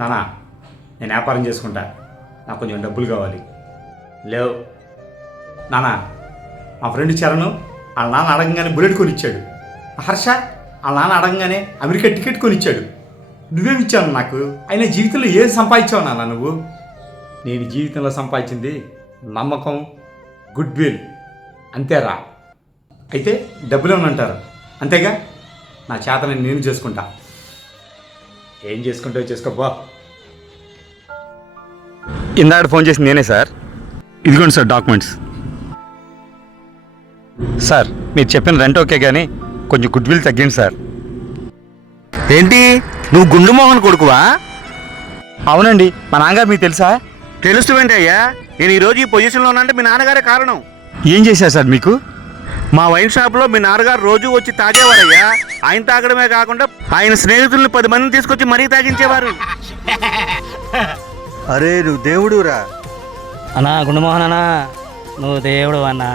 నానా నేను వ్యాపారం చేసుకుంటా, నాకు కొంచెం డబ్బులు కావాలి. లేవు నానా, మా ఫ్రెండ్ చరణ్ వాళ్ళ నాన్న అడగంగానే బుల్లెట్ కొనిచ్చాడు. హర్ష వాళ్ళ నాన్న అడగంగానే అమెరికా టికెట్ కొనిచ్చాడు. నువ్వేమి ఇచ్చావు నాకు? అయినా జీవితంలో ఏది సంపాదించావు నాన్న నువ్వు? నేను జీవితంలో సంపాదించింది నమ్మకం, గుడ్ విల్, అంతేరా. అయితే డబ్బులు ఏమనంటారు అంతేగా. నా చేతని నేను చేసుకుంటా. ఏం చేసుకుంటావో చేసుకోపో. ఇందాక ఫోన్ చేసింది నేనే సార్. ఇదిగోండి సార్ డాక్యుమెంట్స్. సార్ మీరు చెప్పిన రెంట్ ఓకే కానీ కొంచెం గుడ్ విల్ తగ్గింది సార్. ఏంటి, నువ్వు గుండు మోహన్ కొడుకువా? అవునండి, మా నాన్నగారు మీకు తెలుసా? తెలుస్తుంది అయ్యా. నేను ఈరోజు ఈ పొజిషన్లో ఉన్నానంటే మీ నాన్నగారే కారణం. ఏం చేశారు సార్ మీకు? మా వైన్ షాప్లో మీ నాన్నగారు రోజు వచ్చి తాగేవారయ్యా. ఆయన తాగడమే కాకుండా ఆయన స్నేహితుల్ని 10 మందిని తీసుకొచ్చి మరీ తాగించేవారు. అరే నువ్వు దేవుడురా. అన్నా గుండమోహన్ అన్నా, నువ్వు దేవుడు అన్నా.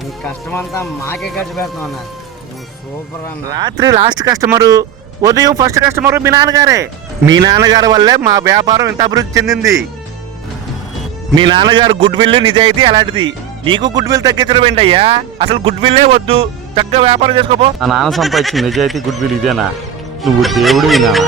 నీ కష్టమంతా మాకే ఖర్చు పెడతావు అన్న. నువ్వు సూపర్ అన్న. రాత్రి లాస్ట్ కస్టమరు, ఉదయం ఫస్ట్ కస్టమరు మీ నాన్నగారే. మీ నాన్నగారి వల్లే మా వ్యాపారం ఇంత అభివృద్ధి చెందింది. మీ నాన్నగారు గుడ్ విల్, నిజాయితీ అలాంటిది. నీకు గుడ్ విల్ తగ్గించడం ఏంటయ్యా? అసలు గుడ్ విల్లే వద్దు, చక్కగా వ్యాపారం చేసుకోపో. నా నాన్న సంపాదించిన నిజాయితీ గుడ్ విల్ ఇదేనా? నువ్వు దేవుడు నాన్న.